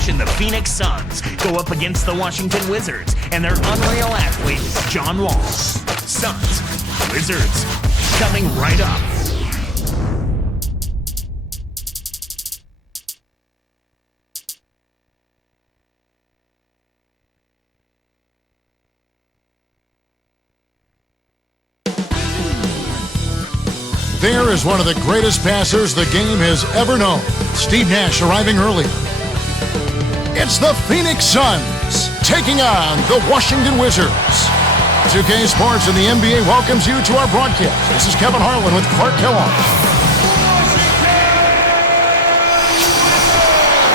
Nash and the Phoenix Suns go up against the Washington Wizards and their unreal athlete, John Wall. Suns, Wizards, coming right up. There is one of the greatest passers the game has ever known. Steve Nash arriving early. It's the Phoenix Suns taking on the Washington Wizards. 2K Sports and the NBA welcomes you to our broadcast. This is Kevin Harlan with Clark Kellogg.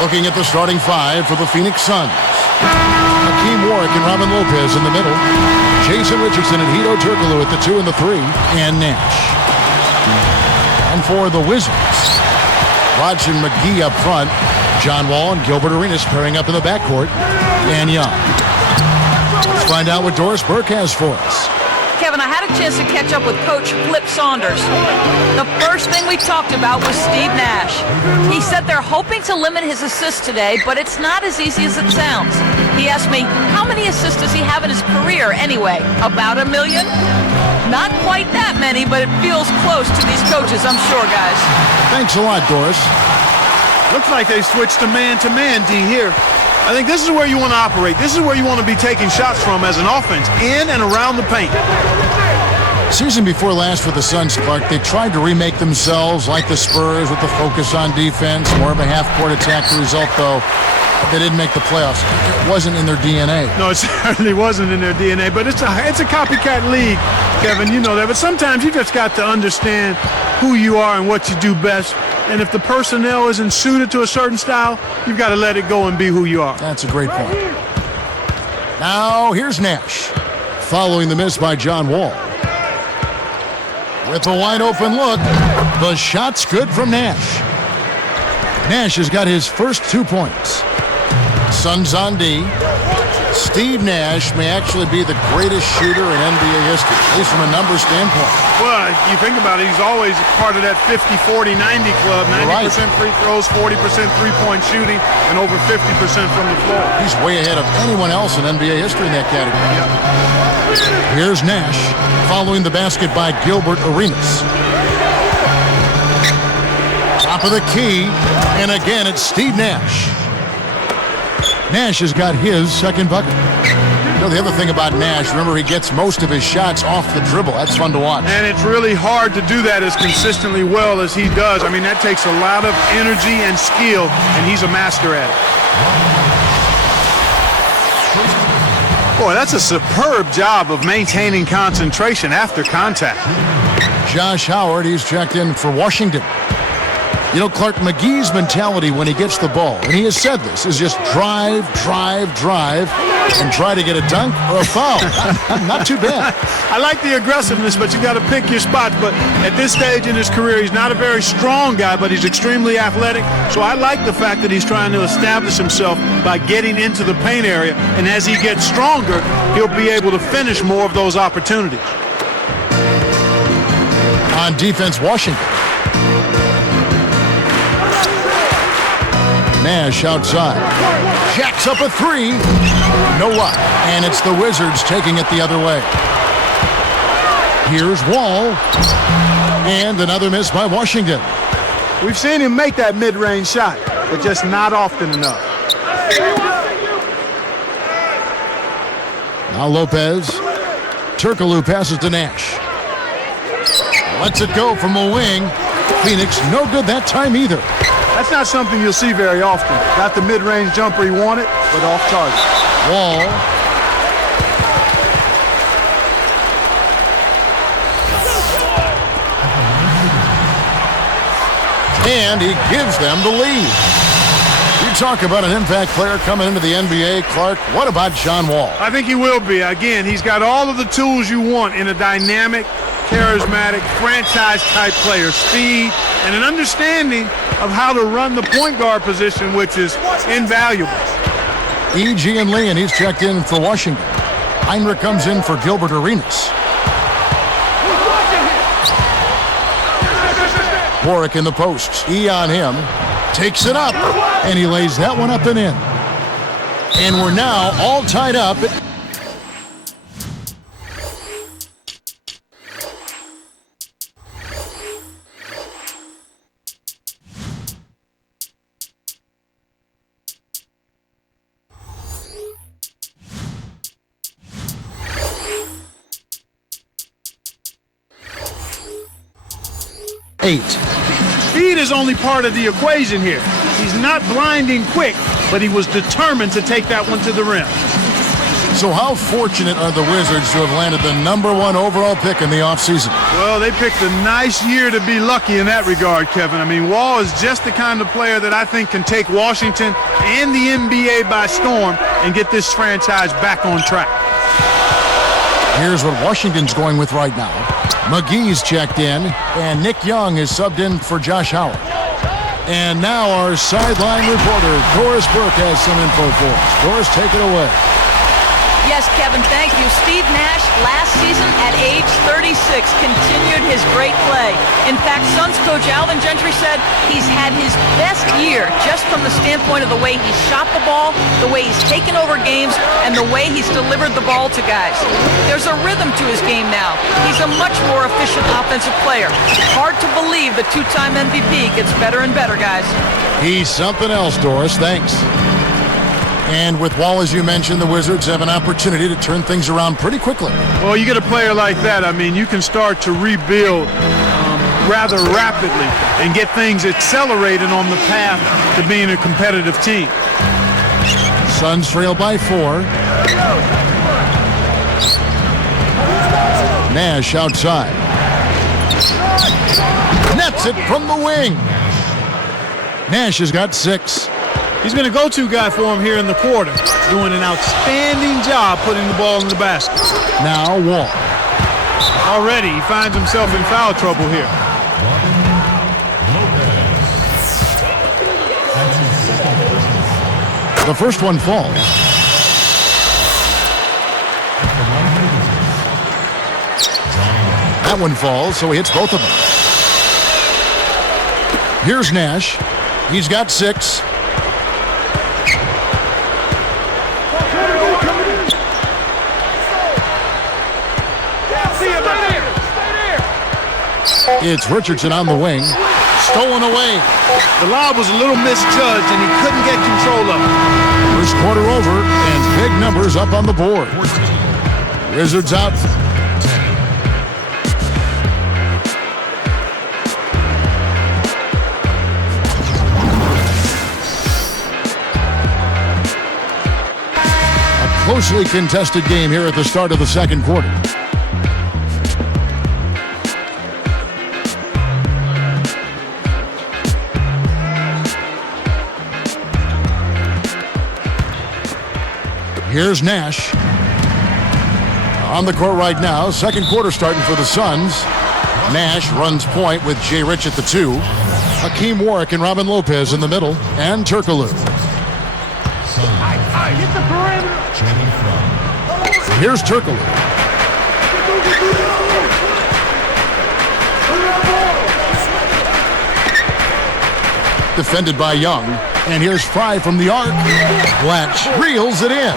Looking at the starting five for the Phoenix Suns. Hakeem Warwick and Robin Lopez in the middle. Jason Richardson and Hedo Turkoglu at the 2 and the 3. And Nash. And for the Wizards, Rodgers and Mcgee up front. John Wall and Gilbert Arenas pairing up in the backcourt. And Young. Let's find out what Doris Burke has for us. Kevin, I had a chance to catch up with Coach Flip Saunders. The first thing we talked about was Steve Nash. He said they're hoping to limit his assists today, but it's not as easy as it sounds. He asked me, how many assists does he have in his career anyway? About 1 million? Not quite that many, but it feels close to these coaches, I'm sure, guys. Thanks a lot, Doris. Looks like they switched to man-to-man, D, here. I think this is where you want to operate. This is where you want to be taking shots from as an offense, in and around the paint. Season before last for the Suns, Clark, they tried to remake themselves like the Spurs with the focus on defense, more of a half-court attack. The result, though, they didn't make the playoffs. It wasn't in their DNA. No, it certainly wasn't in their DNA, but it's a copycat league, Kevin. You know that. But sometimes you just got to understand who you are and what you do best. And if the personnel isn't suited to a certain style, you've got to let it go and be who you are. That's a great point. Now, here's Nash, following the miss by John Wall. With a wide-open look, the shot's good from Nash. Nash has got his first 2 points. Suns on D. Steve Nash may actually be the greatest shooter in NBA history, at least from a numbers standpoint. Well, you think about it, he's always part of that 50-40-90 club. 90% free throws, 40% three-point shooting, and over 50% from the floor. He's way ahead of anyone else in NBA history in that category. Yep. Here's Nash, following the basket by Gilbert Arenas. Top of the key, and again it's Steve Nash. Nash has got his second bucket. You know, the other thing about Nash, remember, he gets most of his shots off the dribble. That's fun to watch. And it's really hard to do that as consistently well as he does. I mean, that takes a lot of energy and skill, and he's a master at it. Boy, that's a superb job of maintaining concentration after contact. Josh Howard, he's checked in for Washington. You know, Clark, Mcgee's mentality when he gets the ball, and he has said this, is just drive, drive, drive, and try to get a dunk or a foul. Not too bad. I like the aggressiveness, but you got to pick your spots. But at this stage in his career, he's not a very strong guy, but he's extremely athletic. So I like the fact that he's trying to establish himself by getting into the paint area. And as he gets stronger, he'll be able to finish more of those opportunities. On defense, Washington. Nash outside. Jacks up a three. No luck. And it's the Wizards taking it the other way. Here's Wall. And another miss by Washington. We've seen him make that mid-range shot, but just not often enough. Now Lopez. Turkoglu passes to Nash. Lets it go from a wing. Phoenix no good that time either. That's not something you'll see very often. Got the mid-range jumper he wanted, but off target. Wall. And he gives them the lead. You talk about an impact player coming into the NBA, Clark. What about John Wall? I think he will be. Again, he's got all of the tools you want in a dynamic, charismatic, franchise-type player. Speed and an understanding of how to run the point guard position, which is invaluable. E.G. and Lee, and he's checked in for Washington. Heinrich comes in for Gilbert Arenas. Warwick in the posts. E on him. Takes it up, and he lays that one up and in. And we're now all tied up. Speed is only part of the equation here. He's not blinding quick, but he was determined to take that one to the rim. So how fortunate are the Wizards to have landed the #1 overall pick in the offseason? Well, they picked a nice year to be lucky in that regard, Kevin. I mean, Wall is just the kind of player that I think can take Washington and the NBA by storm and get this franchise back on track. Here's what Washington's going with right now. Mcgee's checked in, and Nick Young is subbed in for Josh Howard. And now our sideline reporter, Doris Burke, has some info for us. Doris, take it away. Yes, Kevin, thank you. Steve Nash, last season at age 36, continued his great play. In fact, Suns coach Alvin Gentry said he's had his best year just from the standpoint of the way he shot the ball, the way he's taken over games, and the way he's delivered the ball to guys. There's a rhythm to his game now. He's a much more efficient offensive player. Hard to believe the two-time MVP gets better and better, guys. He's something else, Doris. Thanks. And with Wall, as you mentioned, the Wizards have an opportunity to turn things around pretty quickly. Well, you get a player like that, I mean, you can start to rebuild rather rapidly and get things accelerated on the path to being a competitive team. Suns trail by 4. Nash outside. Nets it from the wing. Nash has got 6. He's been a go-to guy for him here in the quarter, doing an outstanding job putting the ball in the basket. Now Wall. Already, he finds himself in foul trouble here. The first one falls. That one falls, so he hits both of them. Here's Nash. He's got 6. It's Richardson on the wing. Stolen away. The lob was a little misjudged, and he couldn't get control of it. First quarter over, and big numbers up on the board. Wizards out. A closely contested game here at the start of the second quarter. Here's Nash. On the court right now. Second quarter starting for the Suns. Nash runs point with Jay Rich at the 2. Hakeem Warwick and Robin Lopez in the middle. And Turkoglu. Here's Turkoglu. Defended by Young. And here's Fry from the arc. Blatch reels it in.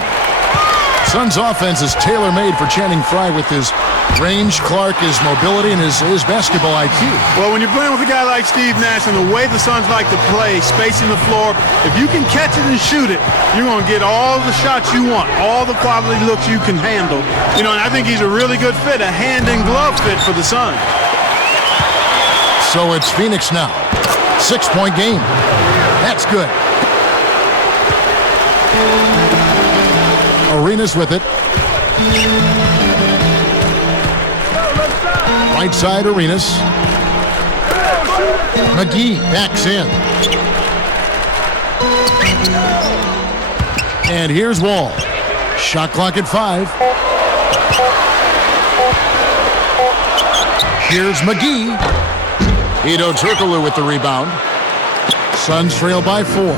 Suns offense is tailor-made for Channing Frye with his range, Clark, his mobility, and his basketball IQ. Well, when you're playing with a guy like Steve Nash and the way the Suns like to play, spacing the floor, if you can catch it and shoot it, you're going to get all the shots you want, all the quality looks you can handle. You know, and I think he's a really good fit, a hand and glove fit for the Suns. So it's Phoenix now. 6-point game. That's good. Arenas with it. Right side, Arenas. Mcgee backs in. And here's Wall. Shot clock at 5. Here's Mcgee. Hedo Turkoglu with the rebound. Suns trail by 4.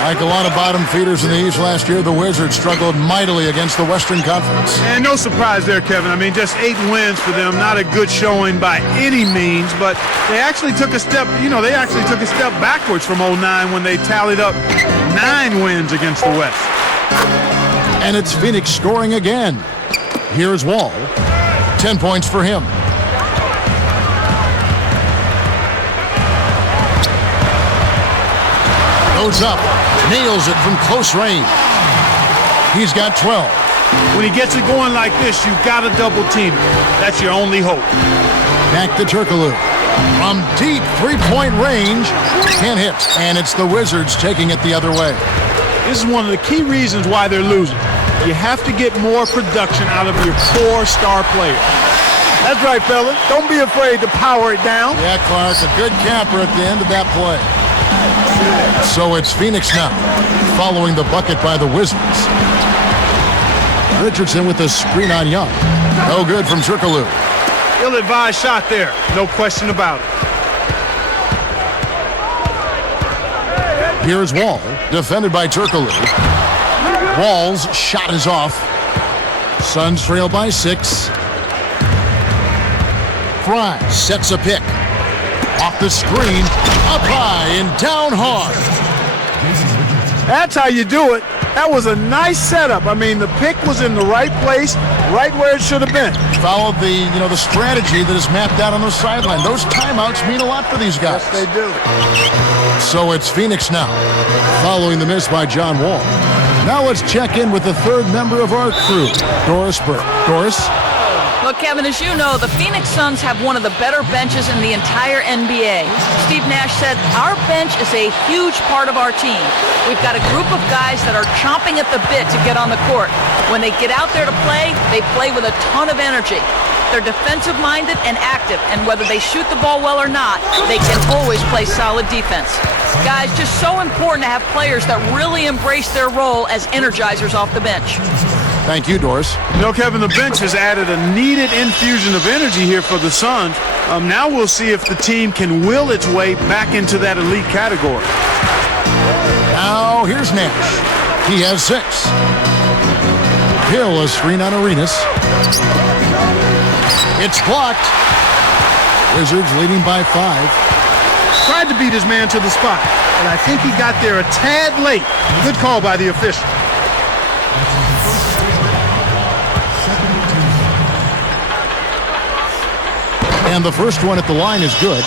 Like a lot of bottom feeders in the East last year, the Wizards struggled mightily against the Western Conference. And no surprise there, Kevin. I mean, just 8 wins for them. Not a good showing by any means, but they actually took a step, they actually took a step backwards from 09 when they tallied up 9 wins against the West. And it's Phoenix scoring again. Here's Wall. 10 points for him. Goes up. Nails it from close range. He's got 12. When he gets it going like this, you've got to double team it. That's your only hope. Back to Turkoglu. From deep three-point range. Can't hit. And it's the Wizards taking it the other way. This is one of the key reasons why they're losing. You have to get more production out of your core star player. That's right, fella. Don't be afraid to power it down. Yeah, Clark, a good capper at the end of that play. So it's Phoenix now, following the bucket by the Wizards. Richardson with the screen on Young. No good from Turkoglu. Ill-advised shot there. No question about it. Here's Wall, defended by Turkoglu. Wall's shot is off. Suns trail by 6. Fry sets a pick. Off the screen, up high and down hard. That's how you do it. That was a nice setup. I mean, the pick was in the right place, right where it should have been. Followed the strategy that is mapped out on the sideline. Those timeouts mean a lot for these guys. Yes, they do. So it's Phoenix now, following the miss by John Wall. Now let's check in with the third member of our crew, Doris Burke. Doris? Well, Kevin, as you know, the Phoenix Suns have one of the better benches in the entire NBA. Steve Nash said, our bench is a huge part of our team. We've got a group of guys that are chomping at the bit to get on the court. When they get out there to play, they play with a ton of energy. They're defensive-minded and active, and whether they shoot the ball well or not, they can always play solid defense. Guys, just so important to have players that really embrace their role as energizers off the bench. Thank you, Doris. You know, Kevin, the bench has added a needed infusion of energy here for the Suns. Now we'll see if the team can will its way back into that elite category. Now here's Nash. He has 6. Hill, a screen on Arenas. It's blocked. Wizards leading by 5. Tried to beat his man to the spot, and I think he got there a tad late. Good call by the official. And the first one at the line is good.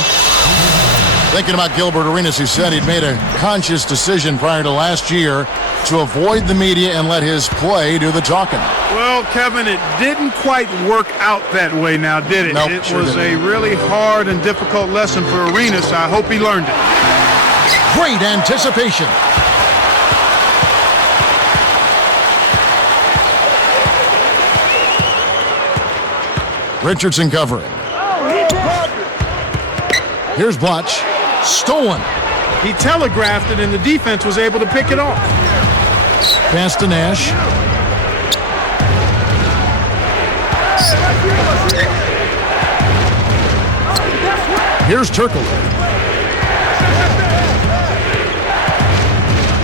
Thinking about Gilbert Arenas, who said he'd made a conscious decision prior to last year to avoid the media and let his play do the talking. Well, Kevin, it didn't quite work out that way now, did it? Nope, it sure was didn't. a really hard and difficult lesson for Arenas. I hope he learned it. Great anticipation. Richardson covering. Here's Blotch. Stolen. He telegraphed it, and the defense was able to pick it off. Pass to Nash. Here's Turkoglu.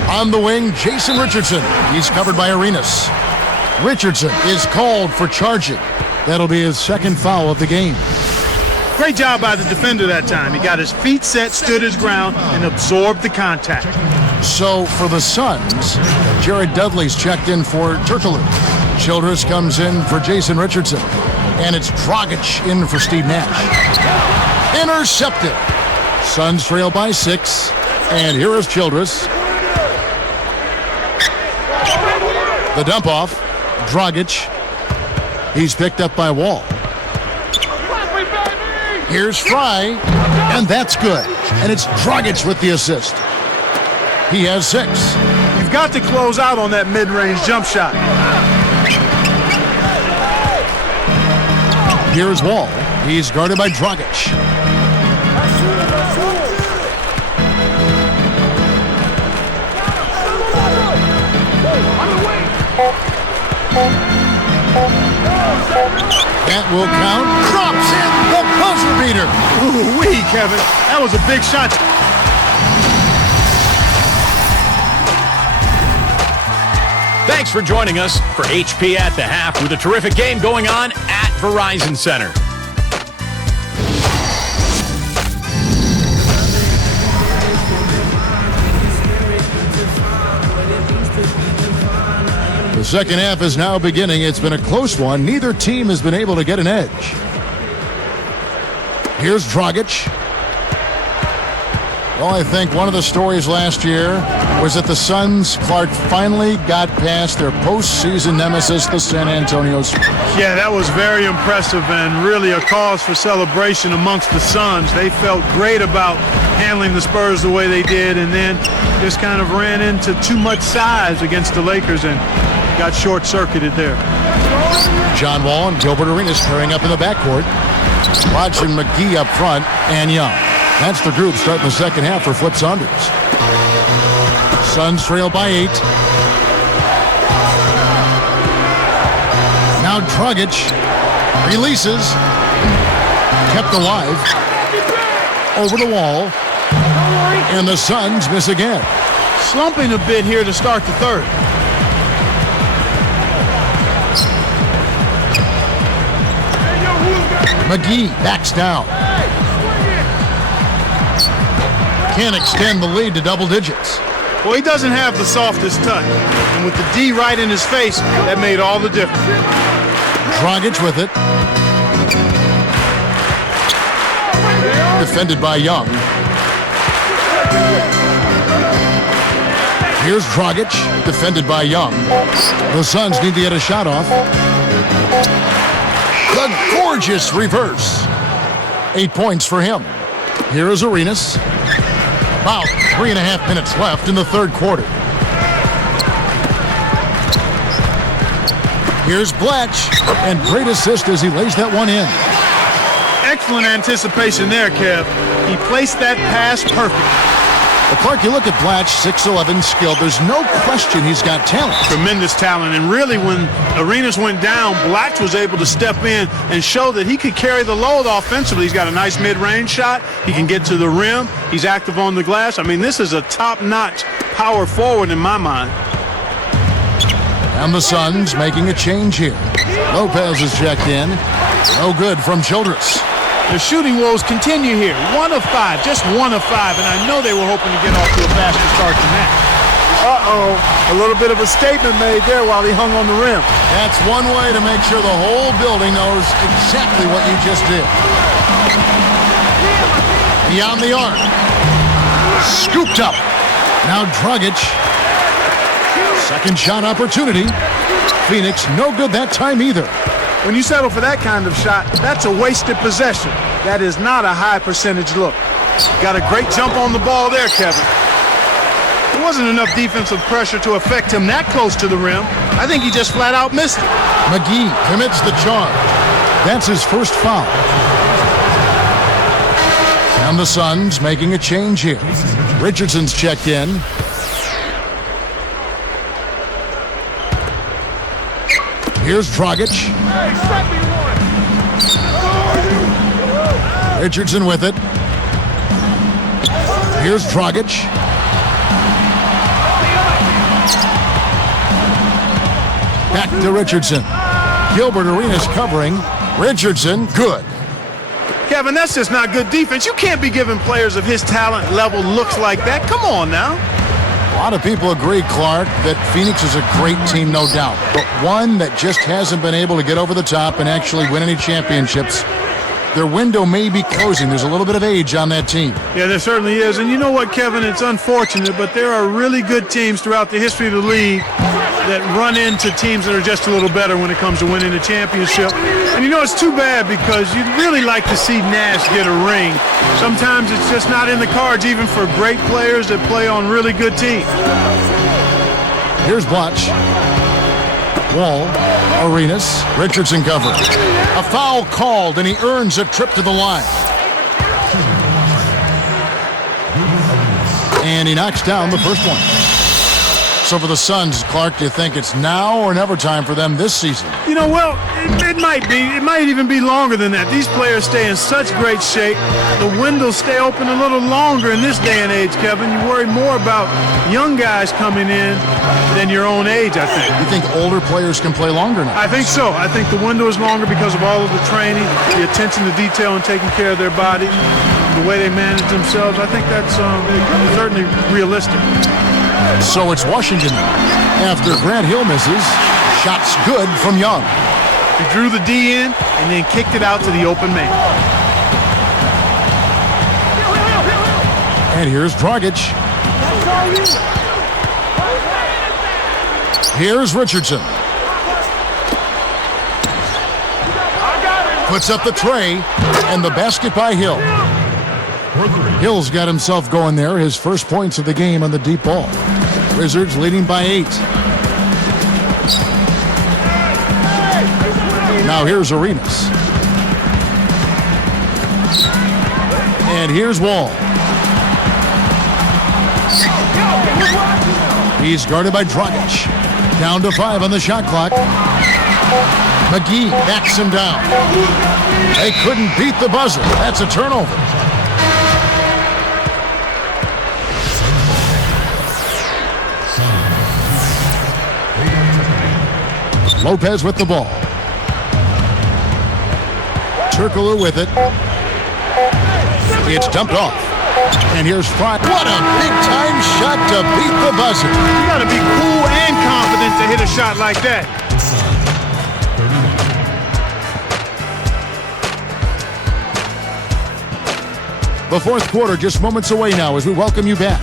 On the wing, Jason Richardson. He's covered by Arenas. Richardson is called for charging. That'll be his second foul of the game. Great job by the defender that time. He got his feet set, stood his ground, and absorbed the contact. So for the Suns, Jared Dudley's checked in for Turkoglu. Childress comes in for Jason Richardson. And it's Dragic in for Steve Nash. Intercepted. Suns trail by 6. And here is Childress. The dump off. Dragic. He's picked up by Wall. Here's Fry, and that's good. And it's Dragic with the assist. He has 6. You've got to close out on that mid-range jump shot. Here's Wall. He's guarded by Dragic. That will count. Drops in the buzzer beater. Ooh-wee, Kevin. That was a big shot. Thanks for joining us for HP at the Half with a terrific game going on at Verizon Center. second half is now beginning. It's been a close one. Neither team has been able to get an edge. Here's Dragic. Well, I think one of the stories last year was that the Suns, Clark, finally got past their postseason nemesis, the San Antonio Spurs. Yeah, that was very impressive and really a cause for celebration amongst the Suns. They felt great about handling the Spurs the way they did, and then just kind of ran into too much size against the Lakers and got short-circuited there. John Wall and Gilbert Arenas pairing up in the backcourt. Watching Mcgee up front and Young. That's the group starting the second half for Flip Saunders. Suns trail by 8. Now Dragic releases. Kept alive. Over the wall. And the Suns miss again. Slumping a bit here to start the third. Mcgee backs down. Can't extend the lead to double digits. Well, he doesn't have the softest touch. And with the D right in his face, that made all the difference. Dragic with it. Defended by Young. Here's Dragic, defended by Young. The Suns need to get a shot off. The gorgeous reverse. 8 points for him. Here is Arenas. About 3.5 minutes left in the third quarter. Here's Blatch, and great assist as he lays that one in. Excellent anticipation there, Kev. He placed that pass perfect. But Clark, you look at Blatch, 6'11", skilled. There's no question he's got talent. Tremendous talent. And really, when Arenas went down, Blatch was able to step in and show that he could carry the load offensively. He's got a nice mid-range shot. He can get to the rim. He's active on the glass. I mean, this is a top-notch power forward in my mind. And the Suns making a change here. Lopez is checked in. No good from Childress. The shooting woes continue here. 1 of 5, just 1 of 5, and I know they were hoping to get off to a faster start than that. Uh-oh, a little bit of a statement made there while he hung on the rim. That's one way to make sure the whole building knows exactly what you just did. Beyond the arc. Scooped up. Now Dragic. Second shot opportunity. Phoenix no good that time either. When you settle for that kind of shot, that's a wasted possession. That is not a high percentage look. Got a great jump on the ball there, Kevin. There wasn't enough defensive pressure to affect him that close to the rim. I think he just flat out missed it. Mcgee commits the charge. That's his first foul. And the Suns making a change here. Richardson's checked in. Here's Dragic. Richardson with it. Here's Dragic. Back to Richardson. Gilbert Arenas covering. Richardson, good. Kevin, that's just not good defense. You can't be giving players of his talent level looks like that. Come on now. A lot of people agree, Clark, that Phoenix is a great team, no doubt, but one that just hasn't been able to get over the top and actually win any championships. Their window may be closing. There's a little bit of age on that team. Yeah, there certainly is. And you know what, Kevin? It's unfortunate, but there are really good teams throughout the history of the league that run into teams that are just a little better when it comes to winning a championship. And you know, it's too bad because you'd really like to see Nash get a ring. Sometimes it's just not in the cards, even for great players that play on really good teams. Here's Blatch. Wall, Arenas, Richardson covered. A foul called, and he earns a trip to the line. And he knocks down the first one. So for the Suns, Clark, do you think it's now or never time for them this season? You know, well, it might be. It might even be longer than that. These players stay in such great shape. The windows stay open a little longer in this day and age, Kevin. You worry more about young guys coming in than your own age, I think. You think older players can play longer now? I think so. I think the window is longer because of all of the training, the attention to detail and taking care of their bodies, the way they manage themselves. I think that's certainly realistic. So it's Washington after Grant Hill misses. Shot's good from Young. He drew the D in and then kicked it out to the open man. And here's Dragic. Here's Richardson. Puts up the tray, and the basket by Hill. Hill's got himself going there, his first points of the game on the deep ball. Wizards leading by 8. Now here's Arenas. And here's Wall. He's guarded by Dragic. Down to 5 on the shot clock. Mcgee backs him down. They couldn't beat the buzzer. That's a turnover. Lopez with the ball. Turkoglu with it. It's dumped off. And here's Fry. What a big-time shot to beat the buzzer. You got to be cool and confident to hit a shot like that. The fourth quarter just moments away now as we welcome you back.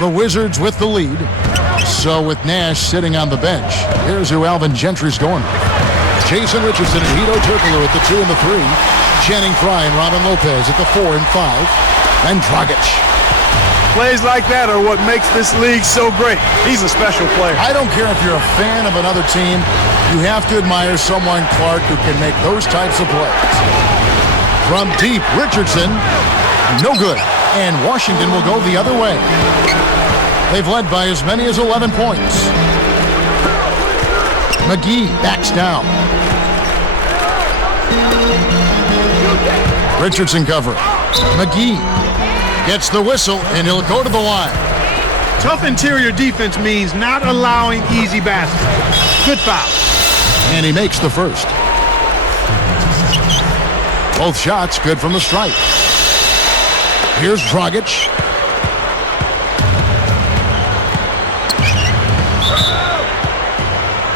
The Wizards with the lead. So with Nash sitting on the bench, here's who Alvin Gentry's going with. Jason Richardson and Hedo Turkoglu at the 2 and the 3. Channing Frye and Robin Lopez at the 4 and 5. And Dragic. Plays like that are what makes this league so great. He's a special player. I don't care if you're a fan of another team, you have to admire someone, Clark, who can make those types of plays. From deep, Richardson, no good. And Washington will go the other way. They've led by as many as 11 points. Mcgee backs down. Richardson covering. Mcgee gets the whistle, and he'll go to the line. Tough interior defense means not allowing easy baskets. Good foul. And he makes the first. Both shots good from the stripe. Here's Dragic.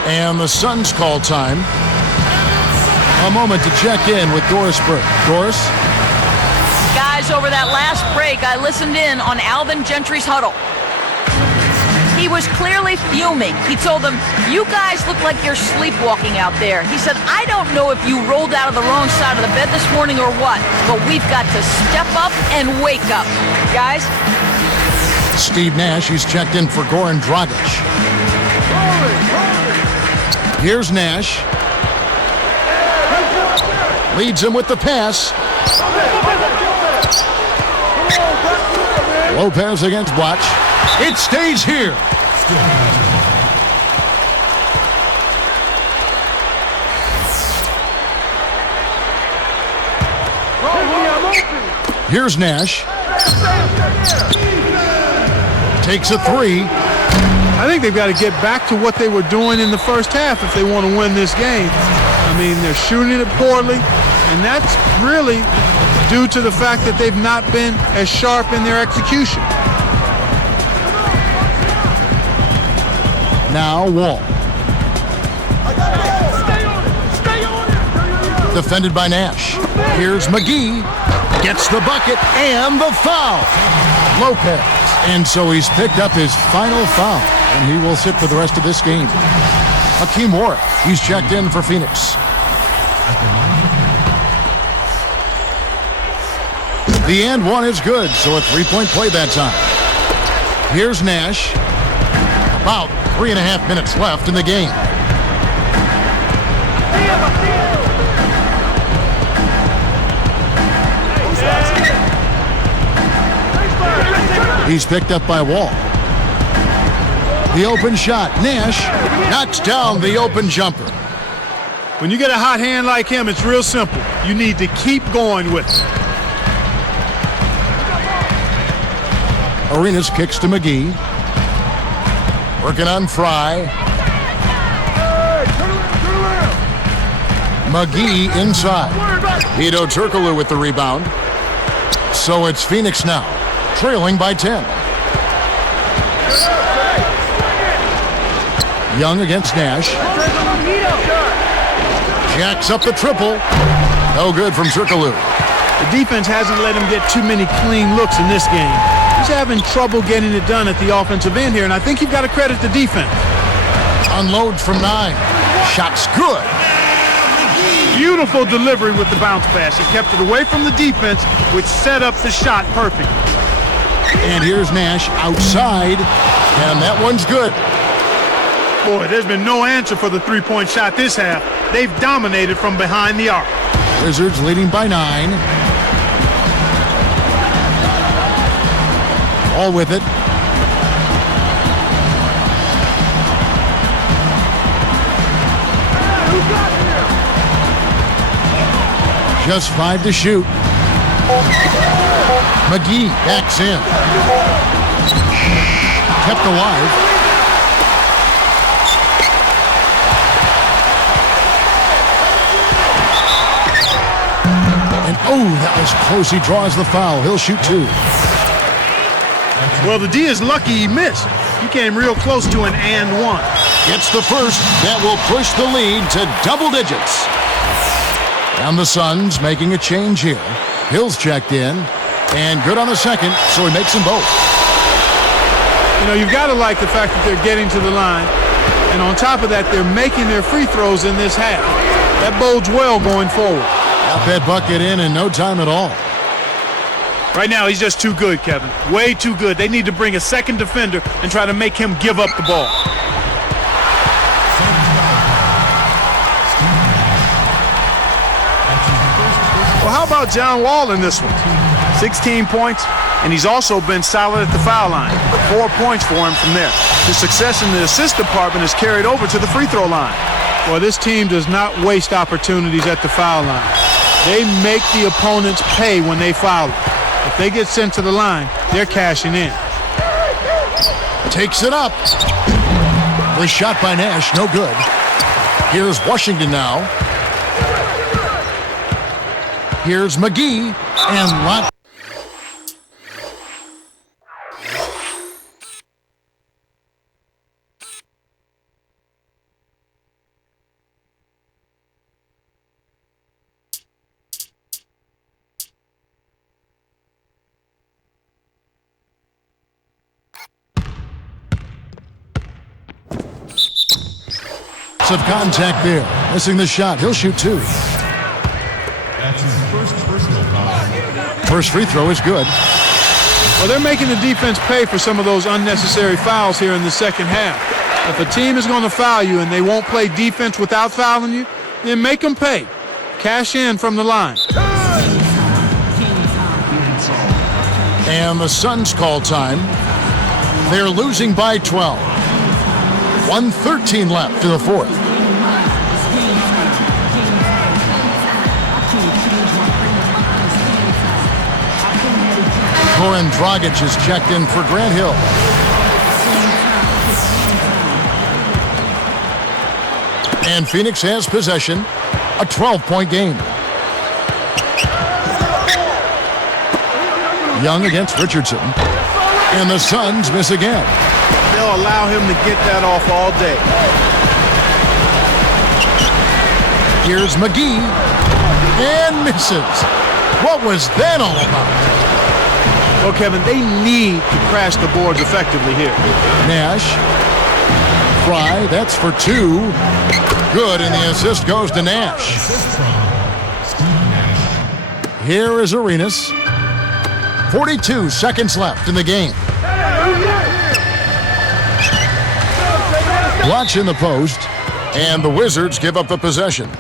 And the Suns call time. A moment to check in with Doris Burke. Doris? Guys, over that last break, I listened in on Alvin Gentry's huddle. He was clearly fuming. He told them, "You guys look like you're sleepwalking out there." He said, "I don't know if you rolled out of the wrong side of the bed this morning or what, but we've got to step up and wake up." Guys? Steve Nash, he's checked in for Goran Dragic. Here's Nash. Leads him with the pass. Lopez against Watch. It stays here. Here's Nash. Takes a 3. I think they've got to get back to what they were doing in the first half if they want to win this game. I mean, they're shooting it poorly, and that's really due to the fact that they've not been as sharp in their execution. Now Wall. Defended by Nash. Here's Mcgee. Gets the bucket and the foul. Lopez. And so he's picked up his final foul, and he will sit for the rest of this game. Hakeem Warwick, he's checked in for Phoenix. The and one is good, so a 3-point play that time. Here's Nash. About 3.5 minutes left in the game. He's picked up by Wall. The open shot. Nash knocks down the open jumper. When you get a hot hand like him, it's real simple. You need to keep going with it. Arenas kicks to Mcgee. Working on Frye. Mcgee inside. Hedo Turkoglu with the rebound. So it's Phoenix now, trailing by 10. Young against Nash. Jacks up the triple. No good from Turkoglu. The defense hasn't let him get too many clean looks in this game. He's having trouble getting it done at the offensive end here, and I think you've got to credit the defense. Unloads from 9. Shot's good. Beautiful delivery with the bounce pass. He kept it away from the defense, which set up the shot perfect. And here's Nash outside, and that one's good. Boy, there's been no answer for the three-point shot this half. They've dominated from behind the arc. Wizards leading by 9. All with it. Just 5 to shoot. Mcgee backs in. Kept alive. And oh, that was close. He draws the foul. He'll shoot 2. Well, the D is lucky he missed. He came real close to an and 1. Gets the first. That will push the lead to double digits. And the Suns making a change here. Hill's checked in. And good on the second, so he makes them both. You know, you've got to like the fact that they're getting to the line. And on top of that, they're making their free throws in this half. That bodes well going forward. Got that bucket in no time at all. Right now, he's just too good, Kevin. Way too good. They need to bring a second defender and try to make him give up the ball. Well, how about John Wall in this one? 16 points, and he's also been solid at the foul line. 4 points for him from there. His success in the assist department is carried over to the free throw line. Well, this team does not waste opportunities at the foul line. They make the opponents pay when they foul them. If they get sent to the line, they're cashing in. Takes it up. The shot by Nash, no good. Here's Washington now. Here's Mcgee and Lot. Of contact there. Missing the shot. He'll shoot 2. That's his first personal foul. First free throw is good. Well, they're making the defense pay for some of those unnecessary fouls here in the second half. If a team is going to foul you and they won't play defense without fouling you, then make them pay. Cash in from the line. And the Suns call time. They're losing by 12. 1:13 left to the fourth. Goran Dragic is checked in for Grant Hill. And Phoenix has possession. A 12-point game. Young against Richardson. And the Suns miss again. They'll allow him to get that off all day. Here's Mcgee. And misses. What was that all about? Well, Kevin, they need to crash the boards effectively here. Nash. Fry, that's for 2. Good, and the assist goes to Nash. Here is Arenas. 42 seconds left in the game. Blocks in the post, and the Wizards give up the possession.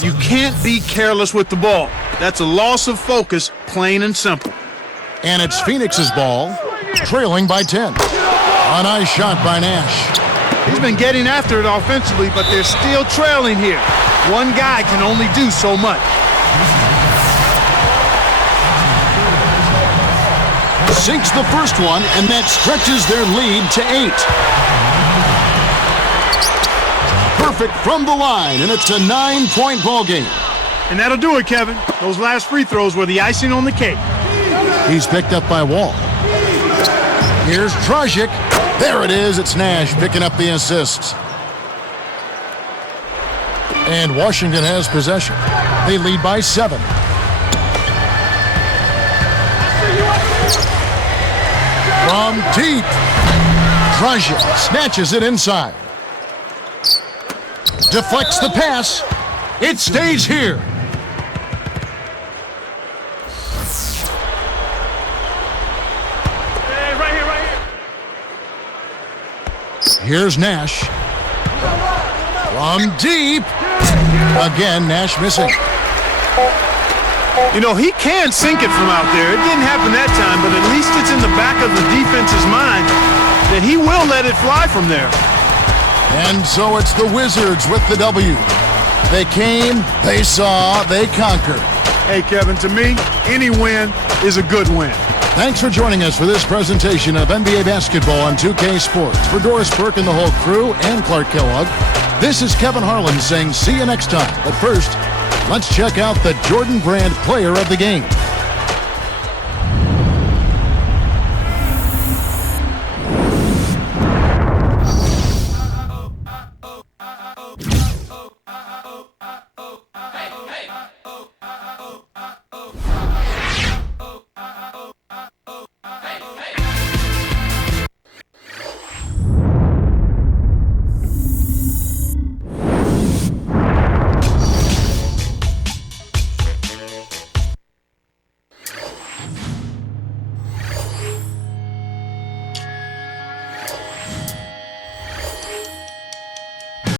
You can't be careless with the ball. That's a loss of focus, plain and simple. And it's Phoenix's ball, trailing by 10. A nice shot by Nash. He's been getting after it offensively, but they're still trailing here. One guy can only do so much. Sinks the first one, and that stretches their lead to 8. Perfect from the line, and it's a 9-point ball game. And that'll do it, Kevin. Those last free throws were the icing on the cake. He's picked up by Wall. Here's Dragic. There it is. It's Nash picking up the assist. And Washington has possession. They lead by 7. From deep, Dragic snatches it inside. Deflects the pass. It stays here. Here's Nash. From deep. Again, Nash missing. You know, he can sink it from out there. It didn't happen that time, but at least it's in the back of the defense's mind that he will let it fly from there. And so it's the Wizards with the W. They came, they saw, they conquered. Hey, Kevin, to me, any win is a good win. Thanks for joining us for this presentation of NBA basketball on 2K Sports. For Doris Burke and the whole crew and Clark Kellogg, this is Kevin Harlan saying see you next time. But first, let's check out the Jordan Brand Player of the Game.